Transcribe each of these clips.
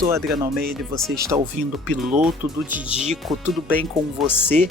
sou Adriano Almeida e você está ouvindo o piloto do Didico. Tudo bem com você?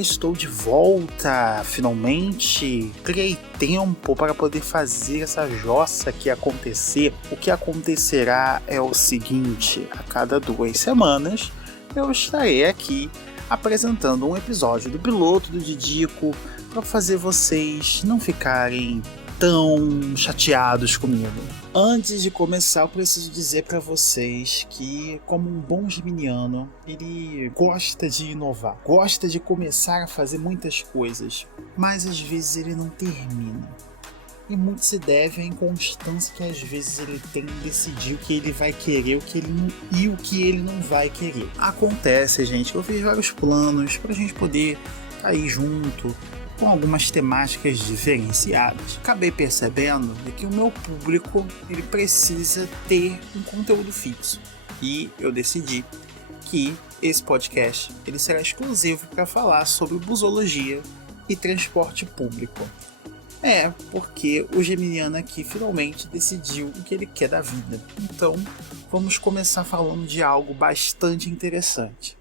Estou de volta, finalmente. Criei tempo para poder fazer essa jossa aqui acontecer. O que acontecerá é o seguinte: a cada 2 semanas eu estarei aqui apresentando um episódio do piloto do Didico para fazer vocês não ficarem tão chateados comigo. Antes de começar, eu preciso dizer para vocês que, como um bom geminiano, ele gosta de inovar, gosta de começar a fazer muitas coisas, mas às vezes ele não termina. E muito se deve à inconstância que às vezes ele tem em decidir o que ele vai querer e o que ele não vai querer. Acontece, gente, eu fiz vários planos para a gente poder ir junto, com algumas temáticas diferenciadas. Acabei percebendo que o meu público ele precisa ter um conteúdo fixo. E eu decidi que esse podcast ele será exclusivo para falar sobre busologia e transporte público. Porque o geminiano aqui finalmente decidiu o que ele quer da vida. Então, vamos começar falando de algo bastante interessante.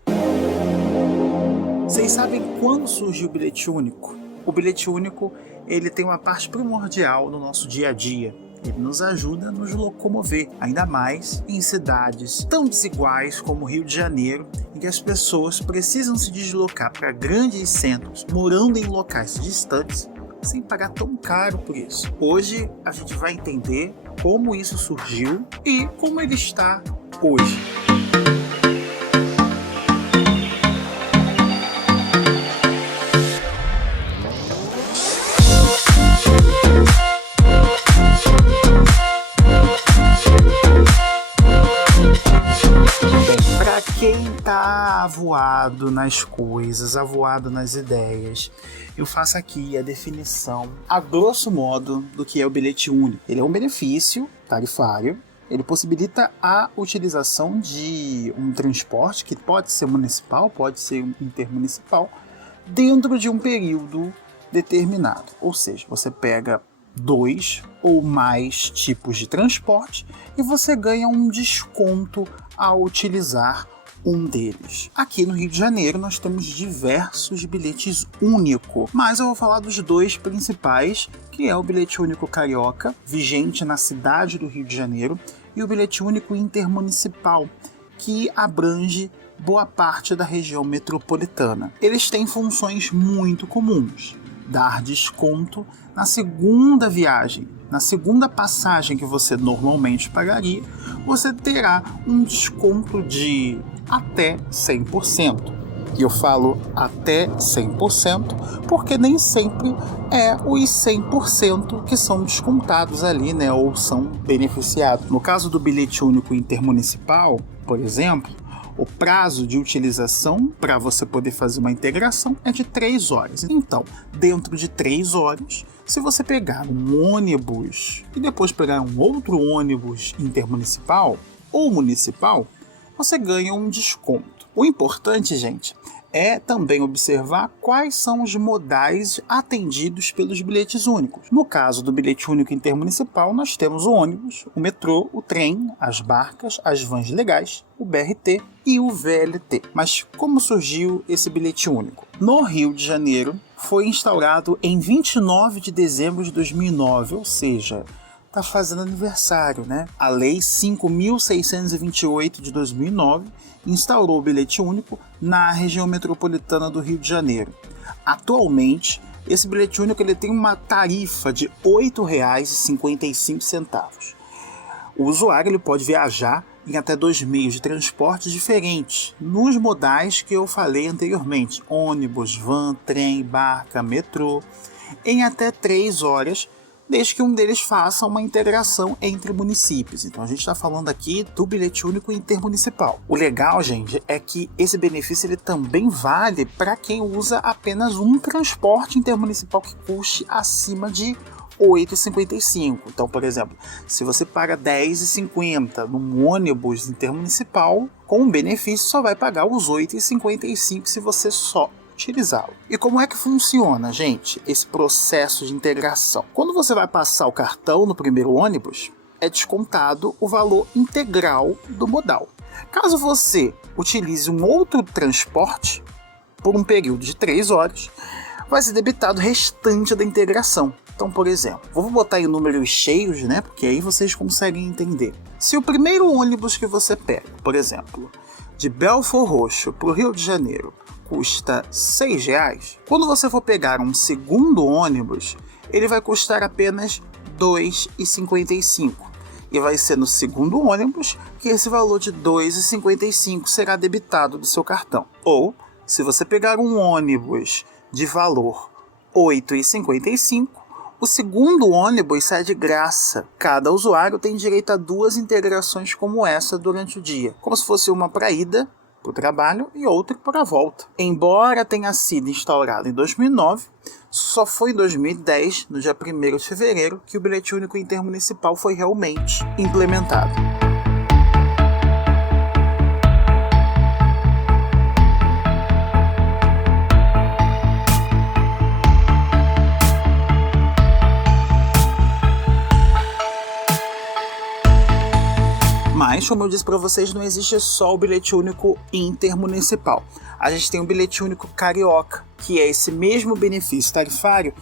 Vocês sabem quando surgiu o bilhete único? O bilhete único ele tem uma parte primordial no nosso dia a dia. Ele nos ajuda a nos locomover, ainda mais em cidades tão desiguais como o Rio de Janeiro, em que as pessoas precisam se deslocar para grandes centros, morando em locais distantes, sem pagar tão caro por isso. Hoje a gente vai entender como isso surgiu e como ele está hoje. Quem tá avoado nas coisas, avoado nas ideias, eu faço aqui a definição, a grosso modo, do que é o bilhete único. Ele é um benefício tarifário, ele possibilita a utilização de um transporte que pode ser municipal, pode ser intermunicipal, dentro de um período determinado. Ou seja, você pega 2 ou mais tipos de transporte e você ganha um desconto ao utilizar um deles. Aqui no Rio de Janeiro nós temos diversos bilhetes único, mas eu vou falar dos 2 principais, que é o bilhete único carioca, vigente na cidade do Rio de Janeiro, e o bilhete único intermunicipal, que abrange boa parte da região metropolitana. Eles têm funções muito comuns: dar desconto na segunda viagem. Na segunda passagem que você normalmente pagaria, você terá um desconto de até 100%. E eu falo até 100% porque nem sempre é os 100% que são descontados ali, né, ou são beneficiados. No caso do bilhete único intermunicipal, por exemplo, o prazo de utilização para você poder fazer uma integração é de 3 horas. Então, dentro de 3 horas, se você pegar um ônibus e depois pegar um outro ônibus intermunicipal ou municipal, você ganha um desconto. O importante, gente, é também observar quais são os modais atendidos pelos bilhetes únicos. No caso do bilhete único intermunicipal, nós temos o ônibus, o metrô, o trem, as barcas, as vans legais, o BRT e o VLT. Mas como surgiu esse bilhete único? No Rio de Janeiro, foi instaurado em 29 de dezembro de 2009, ou seja, está fazendo aniversário, né? A Lei 5.628 de 2009 instaurou o bilhete único na região metropolitana do Rio de Janeiro. Atualmente, esse bilhete único ele tem uma tarifa de R$ 8,55. O usuário ele pode viajar em até 2 meios de transporte diferentes, nos modais que eu falei anteriormente: ônibus, van, trem, barca, metrô, em até 3 horas, desde que um deles faça uma integração entre municípios. Então a gente está falando aqui do bilhete único intermunicipal. O legal, gente, é que esse benefício ele também vale para quem usa apenas um transporte intermunicipal que custe acima de R$ 8,55. Então, por exemplo, se você paga R$ 10,50 num ônibus intermunicipal, com benefício só vai pagar os R$ 8,55 se você só utilizá-lo. E como é que funciona, gente, esse processo de integração? Quando você vai passar o cartão no primeiro ônibus, é descontado o valor integral do modal. Caso você utilize um outro transporte por um período de 3 horas, vai ser debitado o restante da integração. Então, por exemplo, vou botar em números cheios, né? Porque aí vocês conseguem entender. Se o primeiro ônibus que você pega, por exemplo, de Belford Roxo para o Rio de Janeiro, custa R$ 6, quando você for pegar um segundo ônibus, ele vai custar apenas R$ 2,55. E vai ser no segundo ônibus que esse valor de R$ 2,55 será debitado do seu cartão. Ou, se você pegar um ônibus de valor R$ 8,55, o segundo ônibus sai de graça. Cada usuário tem direito a 2 integrações como essa durante o dia, como se fosse uma para a ida, para o trabalho, e outra para a volta. Embora tenha sido instaurado em 2009, só foi em 2010, no dia 1º de fevereiro, que o bilhete único intermunicipal foi realmente implementado. Mas, como eu disse para vocês, não existe só o bilhete único intermunicipal. A gente tem o bilhete único carioca, que é esse mesmo benefício tarifário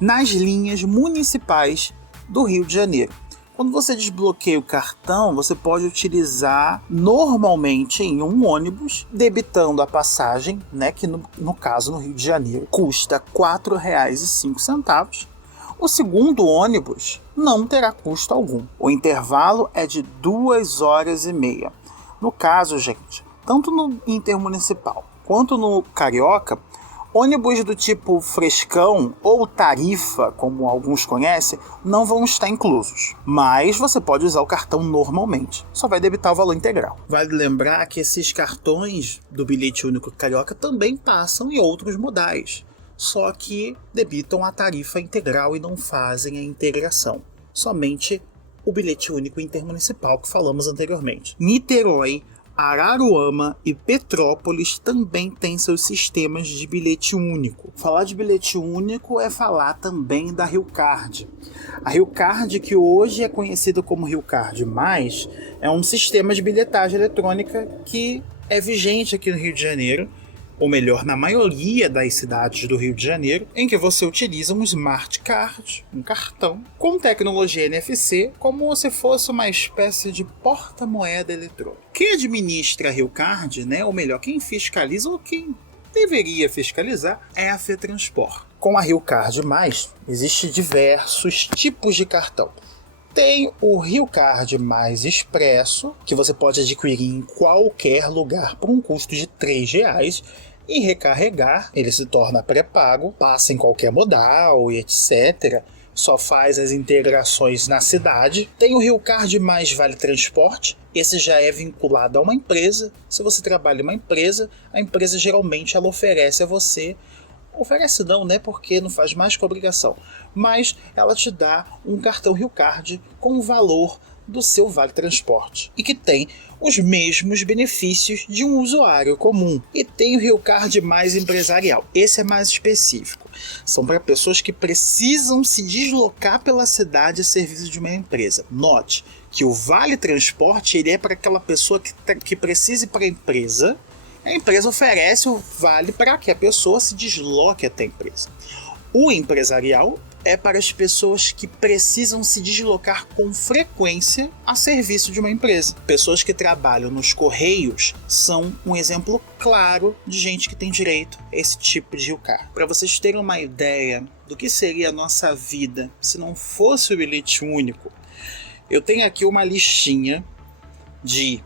nas linhas municipais do Rio de Janeiro. Quando você desbloqueia o cartão, você pode utilizar normalmente em um ônibus, debitando a passagem, né, que no caso no Rio de Janeiro custa R$ 4,05. O segundo ônibus não terá custo algum. O intervalo é de 2 horas e meia. No caso, gente, tanto no intermunicipal quanto no carioca, ônibus do tipo frescão ou tarifa, como alguns conhecem, não vão estar inclusos. Mas você pode usar o cartão normalmente. Só vai debitar o valor integral. Vale lembrar que esses cartões do bilhete único carioca também passam em outros modais. Só que debitam a tarifa integral e não fazem a integração. Somente o bilhete único intermunicipal que falamos anteriormente. Niterói, Araruama e Petrópolis também têm seus sistemas de bilhete único. Falar de bilhete único é falar também da RioCard. A RioCard, que hoje é conhecida como RioCard+, é um sistema de bilhetagem eletrônica que é vigente aqui no Rio de Janeiro, ou melhor, na maioria das cidades do Rio de Janeiro, em que você utiliza um smart card, um cartão, com tecnologia NFC, como se fosse uma espécie de porta-moeda eletrônica. Quem administra a RioCard, né, ou melhor, quem fiscaliza ou quem deveria fiscalizar, é a FETransport. Com a RioCard+, existem diversos tipos de cartão. Tem o RioCard Mais Expresso, que você pode adquirir em qualquer lugar por um custo de R$ 3 e recarregar. Ele se torna pré-pago, passa em qualquer modal e etc. Só faz as integrações na cidade. Tem o RioCard Mais Vale Transporte. Esse já é vinculado a uma empresa. Se você trabalha em uma empresa, a empresa geralmente ela oferece a você. Oferece não, né? Porque não faz mais que obrigação. Mas ela te dá um cartão RioCard com o valor do seu Vale Transporte. E que tem os mesmos benefícios de um usuário comum. E tem o RioCard Mais Empresarial. Esse é mais específico. São para pessoas que precisam se deslocar pela cidade a serviço de uma empresa. Note que o Vale Transporte ele é para aquela pessoa que precisa ir para a empresa. A empresa oferece o vale para que a pessoa se desloque até a empresa. O empresarial é para as pessoas que precisam se deslocar com frequência a serviço de uma empresa. Pessoas que trabalham nos Correios são um exemplo claro de gente que tem direito a esse tipo de RioCard. Para vocês terem uma ideia do que seria a nossa vida se não fosse o bilhete único, eu tenho aqui uma listinha de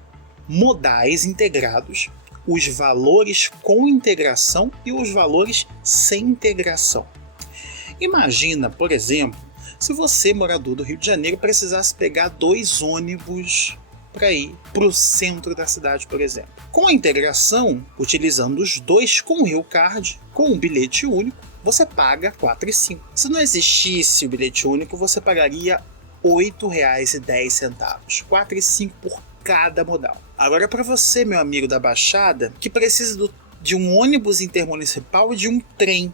modais integrados, os valores com integração e os valores sem integração. Imagina, por exemplo, se você, morador do Rio de Janeiro, precisasse pegar 2 ônibus para ir para o centro da cidade, por exemplo. Com a integração, utilizando os dois com o RioCard, com o bilhete único, você paga R$ 4,05. Se não existisse o bilhete único, você pagaria R$ 8,10, R$ 4,05 por cada modal. Agora, para você, meu amigo da Baixada, que precisa de um ônibus intermunicipal e de um trem,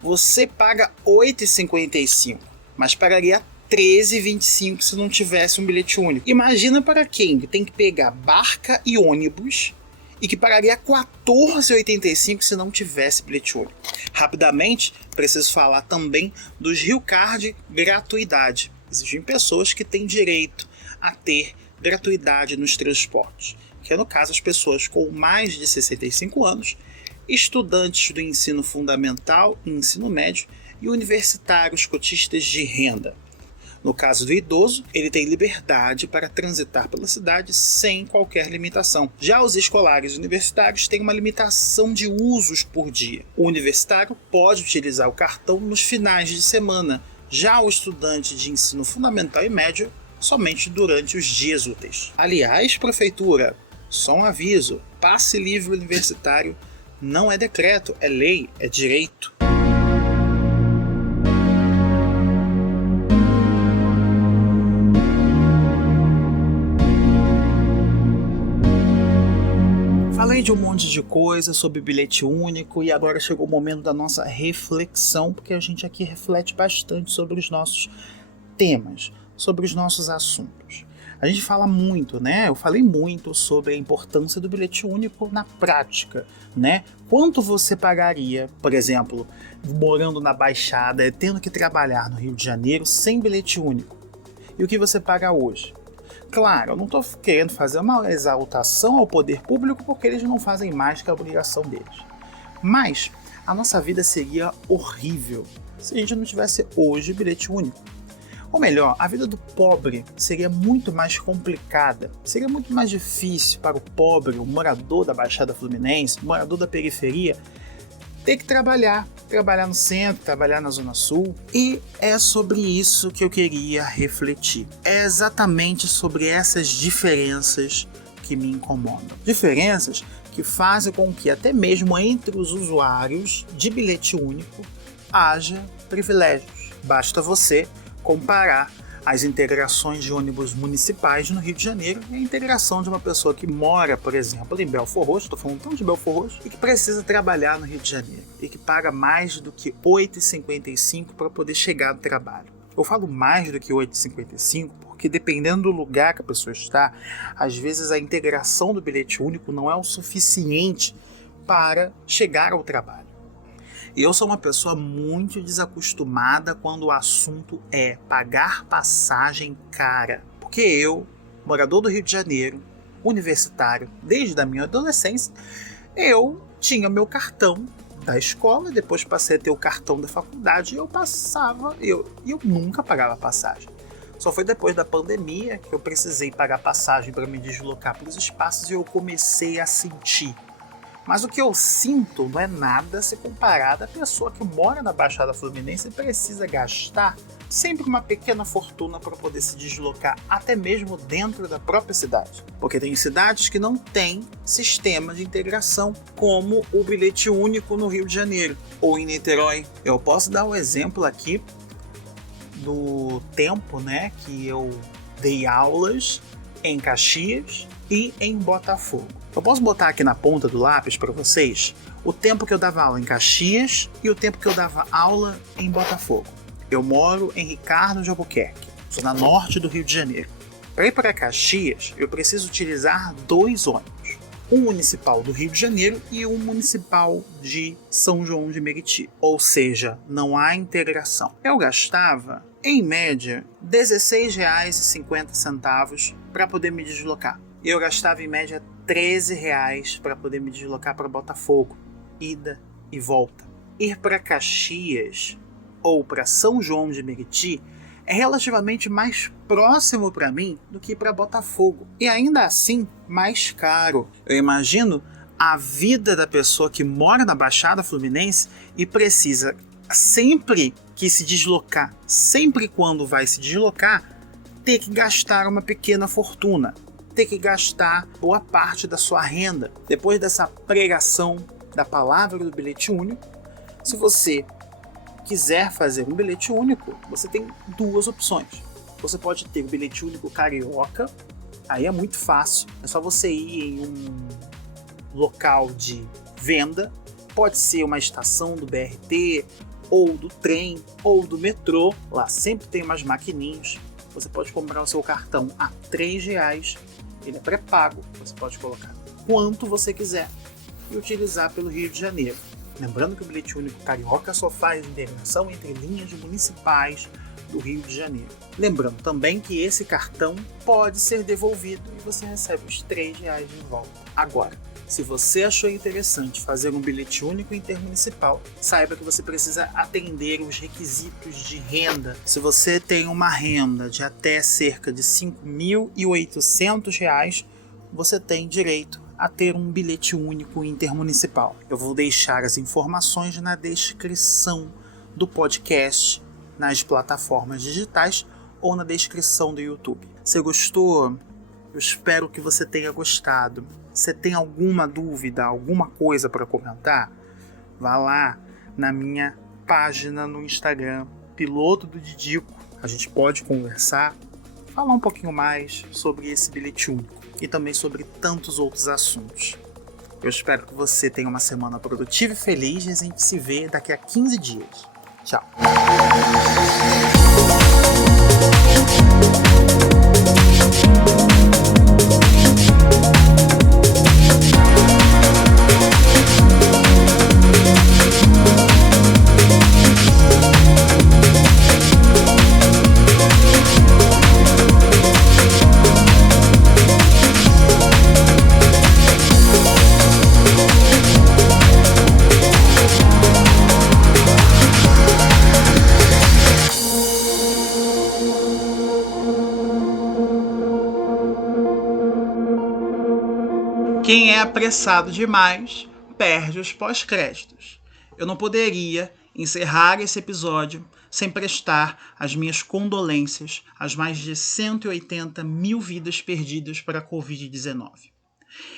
você paga R$ 8,55, mas pagaria 13,25 se não tivesse um bilhete único. Imagina para quem tem que pegar barca e ônibus e que pagaria R$ 14,85 se não tivesse bilhete único. Rapidamente, preciso falar também dos Rio Card gratuidade. Existem pessoas que têm direito a ter gratuidade nos transportes, que é no caso as pessoas com mais de 65 anos, estudantes do ensino fundamental e ensino médio e universitários cotistas de renda. No caso do idoso, ele tem liberdade para transitar pela cidade sem qualquer limitação. Já os escolares universitários têm uma limitação de usos por dia. O universitário pode utilizar o cartão nos finais de semana. Já o estudante de ensino fundamental e médio, somente durante os dias úteis. Aliás, prefeitura, só um aviso: passe livre universitário não é decreto, é lei, é direito. Falei de um monte de coisa sobre bilhete único e agora chegou o momento da nossa reflexão, porque a gente aqui reflete bastante sobre os nossos temas, sobre os nossos assuntos. A gente fala muito, né? Eu falei muito sobre a importância do bilhete único na prática, né? Quanto você pagaria, por exemplo, morando na Baixada, tendo que trabalhar no Rio de Janeiro sem bilhete único? E o que você paga hoje? Claro, eu não estou querendo fazer uma exaltação ao poder público porque eles não fazem mais que a obrigação deles. Mas a nossa vida seria horrível se a gente não tivesse hoje bilhete único. Ou melhor, a vida do pobre seria muito mais complicada, seria muito mais difícil para o pobre, o morador da Baixada Fluminense, o morador da periferia, ter que trabalhar no centro, trabalhar na Zona Sul. E é sobre isso que eu queria refletir. É exatamente sobre essas diferenças que me incomodam. Diferenças que fazem com que até mesmo entre os usuários de bilhete único haja privilégios. Basta você comparar as integrações de ônibus municipais no Rio de Janeiro e a integração de uma pessoa que mora, por exemplo, em Belford Roxo, estou falando tanto de Belford Roxo, e que precisa trabalhar no Rio de Janeiro e que paga mais do que R$ 8,55 para poder chegar no trabalho. Eu falo mais do que R$ 8,55 porque dependendo do lugar que a pessoa está, às vezes a integração do bilhete único não é o suficiente para chegar ao trabalho. E eu sou uma pessoa muito desacostumada quando o assunto é pagar passagem cara. Porque eu, morador do Rio de Janeiro, universitário, desde a minha adolescência, eu tinha meu cartão da escola, depois passei a ter o cartão da faculdade e eu nunca pagava passagem. Só foi depois da pandemia que eu precisei pagar passagem para me deslocar pelos espaços e eu comecei a sentir. Mas o que eu sinto não é nada se comparado à pessoa que mora na Baixada Fluminense e precisa gastar sempre uma pequena fortuna para poder se deslocar, até mesmo dentro da própria cidade. Porque tem cidades que não têm sistema de integração, como o bilhete único no Rio de Janeiro ou em Niterói. Eu posso dar um exemplo aqui do tempo, né, que eu dei aulas em Caxias e em Botafogo. Eu posso botar aqui na ponta do lápis para vocês o tempo que eu dava aula em Caxias e o tempo que eu dava aula em Botafogo. Eu moro em Ricardo de Albuquerque, zona norte do Rio de Janeiro. Para ir para Caxias, eu preciso utilizar 2 ônibus. Um municipal do Rio de Janeiro e um municipal de São João de Meriti. Ou seja, não há integração. Eu gastava, em média, R$ 16,50 para poder me deslocar. Eu gastava em média R$ 13 para poder me deslocar para Botafogo, ida e volta. Ir para Caxias ou para São João de Meriti é relativamente mais próximo para mim do que para Botafogo. E ainda assim, mais caro. Eu imagino a vida da pessoa que mora na Baixada Fluminense e precisa sempre que se deslocar, sempre quando vai se deslocar, ter que gastar uma pequena fortuna. Ter que gastar boa parte da sua renda. Depois dessa pregação da palavra do bilhete único, se você quiser fazer um bilhete único, você tem 2 opções. Você pode ter o bilhete único carioca, aí é muito fácil, é só você ir em um local de venda, pode ser uma estação do BRT, ou do trem, ou do metrô, lá sempre tem umas maquininhas. Você pode comprar o seu cartão a R$3, ele é pré-pago, você pode colocar quanto você quiser e utilizar pelo Rio de Janeiro. Lembrando que o bilhete único carioca só faz integração entre linhas municipais do Rio de Janeiro. Lembrando também que esse cartão pode ser devolvido e você recebe os R$3 de volta. Agora, se você achou interessante fazer um bilhete único intermunicipal, saiba que você precisa atender os requisitos de renda. Se você tem uma renda de até cerca de R$5.800, você tem direito a ter um bilhete único intermunicipal. Eu vou deixar as informações na descrição do podcast, nas plataformas digitais ou na descrição do YouTube. Se gostou, eu espero que você tenha gostado. Se tem alguma dúvida, alguma coisa para comentar, vá lá na minha página no Instagram, Piloto do Didico. A gente pode conversar, falar um pouquinho mais sobre esse bilhete único e também sobre tantos outros assuntos. Eu espero que você tenha uma semana produtiva e feliz e a gente se vê daqui a 15 dias. Tchau! Quem é apressado demais perde os pós-créditos. Eu não poderia encerrar esse episódio sem prestar as minhas condolências às mais de 180 mil vidas perdidas para a Covid-19.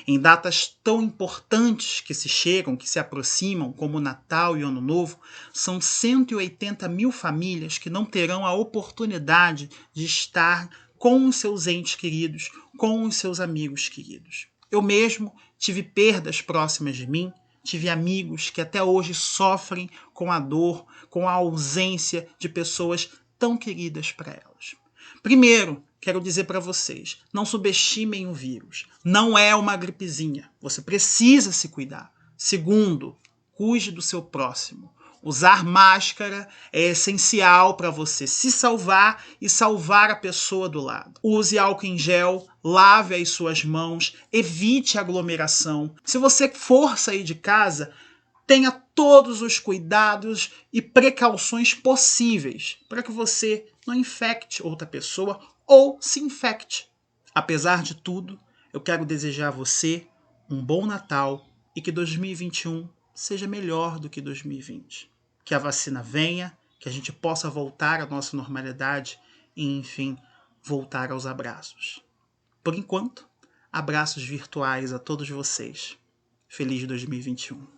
Em datas tão importantes que se chegam, que se aproximam, como o Natal e o Ano Novo, são 180 mil famílias que não terão a oportunidade de estar com os seus entes queridos, com os seus amigos queridos. Eu mesmo tive perdas próximas de mim, tive amigos que até hoje sofrem com a dor, com a ausência de pessoas tão queridas para elas. Primeiro, quero dizer para vocês, não subestimem o vírus. Não é uma gripezinha. Você precisa se cuidar. Segundo, cuide do seu próximo. Usar máscara é essencial para você se salvar e salvar a pessoa do lado. Use álcool em gel, lave as suas mãos, evite aglomeração. Se você for sair de casa, tenha todos os cuidados e precauções possíveis para que você não infecte outra pessoa ou se infecte. Apesar de tudo, eu quero desejar a você um bom Natal e que 2021 seja melhor do que 2020. Que a vacina venha, que a gente possa voltar à nossa normalidade e, enfim, voltar aos abraços. Por enquanto, abraços virtuais a todos vocês. Feliz 2021.